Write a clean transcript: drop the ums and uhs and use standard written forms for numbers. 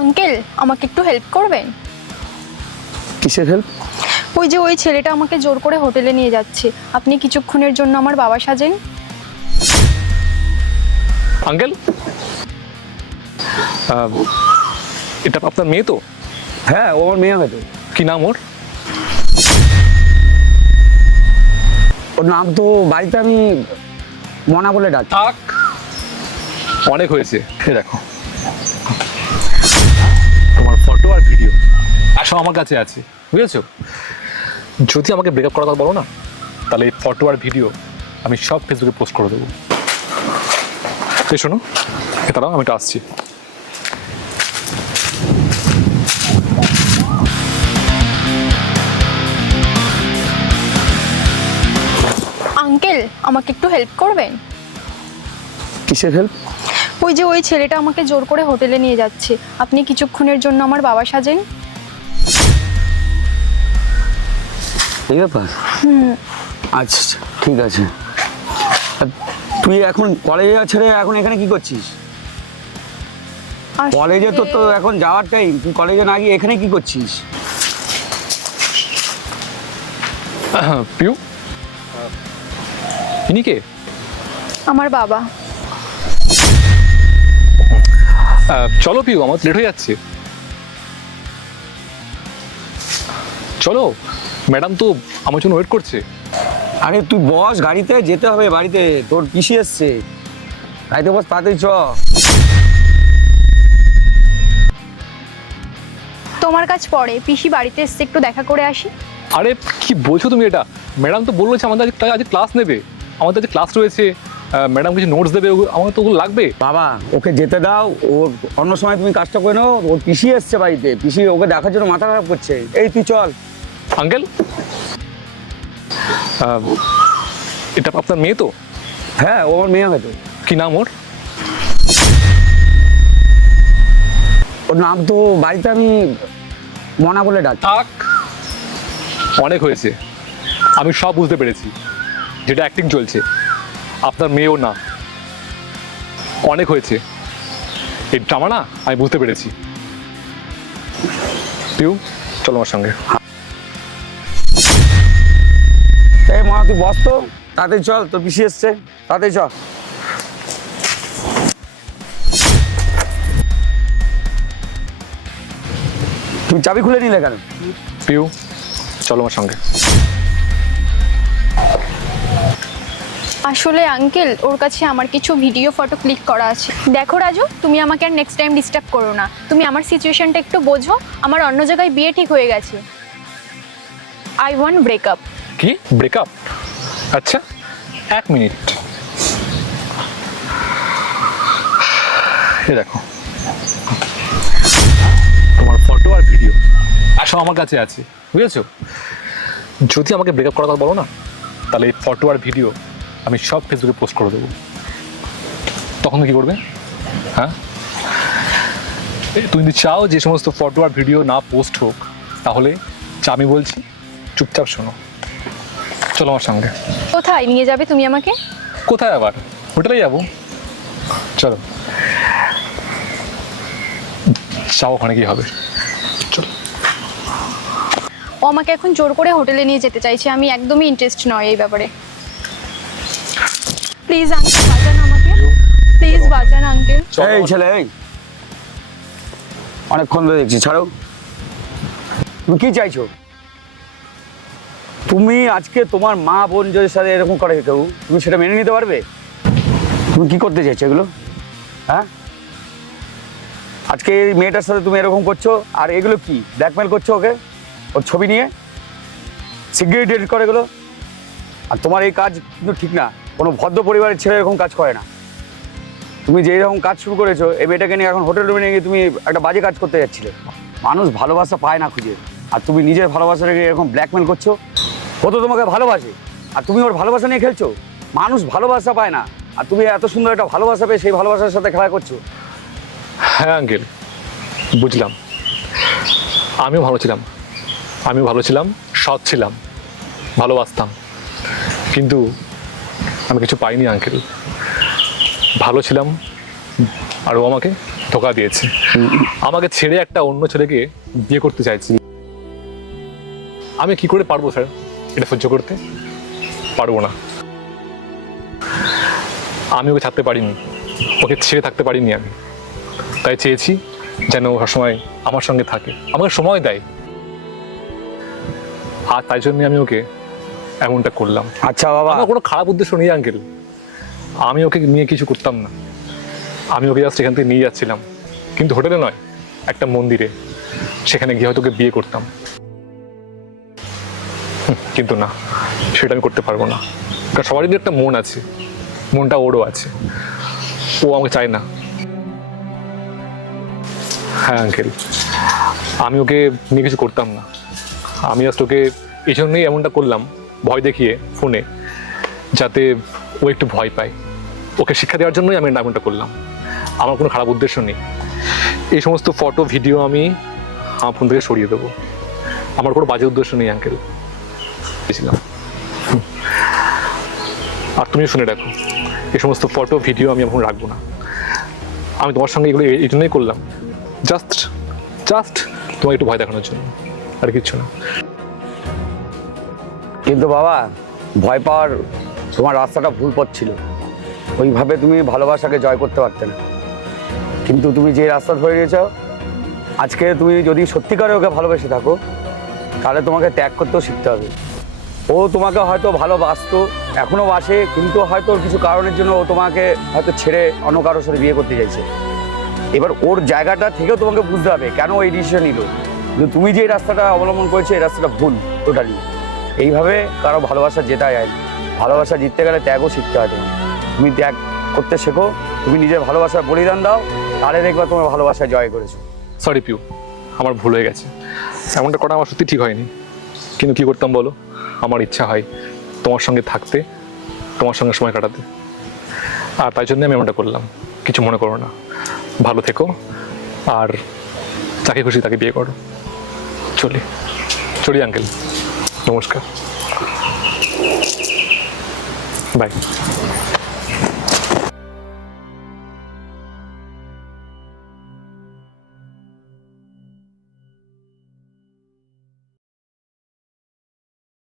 Uncle, আমাকে একটু help করবেন? কিসের হেল্প? ওই ছেলেটা আমাকে জোর করে হোটেলে নিয়ে যাচ্ছে। আপনি কিছুক্ষণের জন্য আমার বাবা সাজেন। আঙ্কেল, এটা আপনার মেয়ে তো? হ্যাঁ, ও আমার মেয়ে হয়তো। কি নাম ওর? ওর নাম তো বাড়িতে আমি মনা বলে ডাকি। থাক, অনেক হয়েছে। এ দেখো, তোমার ফটো আর ভিডিও সব আমার কাছে আছে, বুঝেছো? যদি আমাকে ব্রেকআপ করা বলো না, তাহলে এই ফটো আর ভিডিও আমি সব ফেসবুকে পোস্ট করে দেবো। এই শোনো, দাঁড়াও, আমি এটা আসছি। আঙ্কেল, আমাকে একটু হেল্প করবেন? কিসের হেল্প? ওই ছেলেটা আমাকে জোর করে হোটেলে নিয়ে যাচ্ছে। আপনি কিছুক্ষণের জন্য আমার বাবা সাজেন। এই ব্যাপার? আচ্ছা আচ্ছা, ঠিক আছে। আর তুই এখন কলেজে ছেড়ে এখন এখানে কি করছিস? কলেজে তো এখন যাওয়ার টাইম, তুই কলেজে না গিয়ে এখানে কি করছিস? পিউ, ইনি কে? আমার বাবা। চলো পিউ, আমার লেট হয়ে যাচ্ছে। চলো, ম্যাডাম তো আমার জন্য ওয়েট করছে। আরে তুই বস, গাড়িতে যেতে হবে বাড়িতে, তোর পিসি এসছে। গাড়িতে বস, তাড়াতাড়ি চ। তোমার কাজ পরে, পিসি বাড়িতে এসছে, একটু দেখা করে আসি। আরে কি বলছো তুমি এটা? ম্যাডাম তো বললো যে আমাদের আজ ক্লাস নেবে, আমাদের আজ ক্লাস রয়েছে, ম্যাডাম কিছু নোটস দেবে, আমাকে তো ওগুলো লাগবে। বাবা, ওকে যেতে দাও, ওর অন্য সময় তুমি কাজটা করে নাও। ওর পিসি এসছে বাড়িতে, পিসি ওকে দেখার জন্য মাথা খারাপ করছে। এই তুই চল। আঙ্কেল, এটা আপনার মেয়ে তো? হ্যাঁ, ও আমার মেয়ে হয়তো। কি নাম ওর? ওর নাম তো বাড়িতে আমি মনা বলে ডাকি। থাক, অনেক হয়েছে। আমি সব বুঝতে পেরেছি, যেটা অ্যাক্টিং চলছে। আপনার মেয়েও না, অনেক হয়েছে। এই ড্রামা না আমি বুঝতে পেরেছি। পিউ, চলো আমার সঙ্গে। এই মনা, তুই বস তো, তাড়াতাড়ি চল, তোর পিসি এসছে, তাড়াতাড়ি চল। তুমি চাবি খুলে নিলে কেন? পিউ, চলো আমার সঙ্গে। আসলে আঙ্কেল, ওর কাছে আমার কিছু ভিডিও ফটো ক্লিক করা আছে। দেখো রাজু, তুমি আমাকে আর নেক্সট টাইম ডিস্টার্ব করো না। তুমি আমার সিচুয়েশনটা একটু বোঝো। আমার অন্য জায়গায় বিয়ে ঠিক হয়ে গেছে। I want breakup. কি ব্রেকআপ? আচ্ছা, এক মিনিট। এ দেখো, তোমার ফটো আর ভিডিও সব আমার কাছে আছে, বুঝেছো? যদি আমাকে ব্রেকআপ করা বলো না, তাহলে এই ফটো আর ভিডিও আমি সব ফেসবুকে পোস্ট করে দেবো। তখন কি করবে? হ্যাঁ, তুমি যদি চাও যে সমস্ত ফটো আর ভিডিও না পোস্ট হোক, তাহলে আমি বলছি চুপচাপ শোনো, চলো আমার সঙ্গে। কোথায় নিয়ে যাবে তুমি আমাকে? কোথায় আবার? হোটেলে যাবো, চলো। যাও, ওখানে কি হবে, চলো। ও আমাকে এখন জোর করে হোটেলে নিয়ে যেতে চাইছে। আমি একদমই ইন্টারেস্ট নয় এই ব্যাপারে। প্লিজ আঙ্কেল, বাঁচান আমাকে। প্লিজ বাঁচান আঙ্কেল। এই ছেলে, এই অনেকক্ষণ ধরে দেখছি, ছাড়ো। তুমি কি চাইছো? তুমি আজকে তোমার মা বোন যদি সাথে এরকম করে কেউ, তুমি সেটা মেনে নিতে পারবে? তুমি কি করতে চাইছো এগুলো? হ্যাঁ, আজকে এই মেয়েটার সাথে তুমি এরকম করছো, আর এগুলো কি ব্ল্যাকমেল করছো ওকে? ওর ছবি নিয়ে সিগারেট ডেট করে এগুলো। আর তোমার এই কাজ কিন্তু ঠিক না। কোনো ভদ্র পরিবারের ছেলে এরকম কাজ করে না। তুমি যে এরকম কাজ শুরু করেছো, এই মেয়েটাকে নিয়ে এখন হোটেল রুমে নিয়ে গিয়ে তুমি একটা বাজে কাজ করতে যাচ্ছিলে। মানুষ ভালোবাসা পায় না খুঁজে, আর তুমি নিজের ভালোবাসাটাকে এরকম ব্ল্যাকমেল করছো। ও তো তোমাকে ভালোবাসে, আর তুমি ওর ভালোবাসা নিয়ে খেলছো। মানুষ ভালোবাসা পায় না, আর তুমি এত সুন্দর একটা ভালোবাসা পেয়ে সেই ভালোবাসার সাথে খেলা করছো। হ্যাঁ আঙ্কেল, বুঝলাম। আমিও ভালো ছিলাম, সৎ ছিলাম, ভালোবাসতাম, কিন্তু আমি কিছু পাইনি আঙ্কেল। ভালো ছিলাম, আর ও আমাকে ধোকা দিয়েছে, আমাকে ছেড়ে একটা অন্য ছেলেকে বিয়ে করতে চাইছে। আমি কি করে পারবো স্যার এটা সহ্য করতে? পারবো না। আমি ওকে ছাড়তে পারিনি, ওকে ছেড়ে থাকতে পারিনি আমি। তাই চেয়েছি যেন ও সবসময় আমার সঙ্গে থাকে, আমাকে সময় দেয়। আর তাই জন্য আমি ওকে এমনটা করলাম। আচ্ছা বাবা, আমার কোনো খারাপ উদ্দেশ্য নেই আঙ্কেল, আমি ওকে নিয়ে কিছু করতাম না। আমি ওকে জাস্ট এখান থেকে নিয়ে যাচ্ছিলাম, কিন্তু হোটেলে নয়, একটা মন্দিরে। সেখানে গিয়ে হয়তো ওকে বিয়ে করতাম, কিন্তু না, সেটা আমি করতে পারবো না। কারণ সবারই একটা মন আছে, মনটা ওরও আছে, ও আমাকে চায় না। হ্যাঁ আঙ্কেল, আমি ওকে নিয়ে কিছু করতাম না। আমি জাস্ট ওকে এই জন্যই এমনটা করলাম, ভয় দেখিয়ে ফোনে, যাতে ও একটু ভয় পায়। ওকে শিক্ষা দেওয়ার জন্যই আমি এমনটা করলাম, আমার কোনো খারাপ উদ্দেশ্য নেই। এই সমস্ত ফটো ভিডিও আমি আমার ফোন থেকে সরিয়ে দেবো, আমার কোনো বাজে উদ্দেশ্য নেই আঙ্কেল। আর তুমি শুনে রাখো, এই সমস্ত ফটো ভিডিও আমি এখন রাখবো না। আমি তোমার সঙ্গে এগুলো এই জন্যই করলাম, জাস্ট তোমাকে একটু ভয় দেখানোর জন্য, আর কিচ্ছু না। কিন্তু বাবা, ভয় পাওয়ার তোমার রাস্তাটা ভুল পথ ছিল। ওইভাবে তুমি ভালোবাসাকে জয় করতে পারতে না। কিন্তু তুমি যে রাস্তা ধরে নিয়েছ, আজকে তুমি যদি সত্যিকারে ওকে ভালোবেসে থাকো, তাহলে তোমাকে ত্যাগ করতেও শিখতে হবে। ও তোমাকে হয়তো ভালোবাসতো, এখনও বাসে, কিন্তু হয়তো ওর কিছু কারণের জন্য ও তোমাকে হয়তো ছেড়ে অন্য কারোর সাথে বিয়ে করতে চাইছে। এবার ওর জায়গাটা থেকেও তোমাকে বুঝতে হবে কেন এই ডিসিশন নিল। কিন্তু তুমি যে রাস্তাটা অবলম্বন করেছো, এই রাস্তাটা ভুল টোটালি। এইভাবে কারো ভালোবাসা জেতা যায় না। ভালোবাসা জিততে গেলে ত্যাগও শিখতে হয় তোমার। তুমি ত্যাগ করতে শেখো, তুমি নিজের ভালোবাসার বলিদান দাও, তাহলে দেখবা তোমার ভালোবাসা জয় করেছো। সরি পিউ, আমার ভুল হয়ে গেছে। এমনটা করা আমার সত্যি ঠিক হয়নি, কিন্তু কী করতাম বলো, আমার ইচ্ছা হয় তোমার সঙ্গে থাকতে, তোমার সঙ্গে সময় কাটাতে। আর তাই জন্য আমি এমনটা করলাম। কিছু মনে করো না, ভালো থেকো, আর যাকে খুশি তাকে বিয়ে করো। চলি আঙ্কেল, নমস্কার, বাই।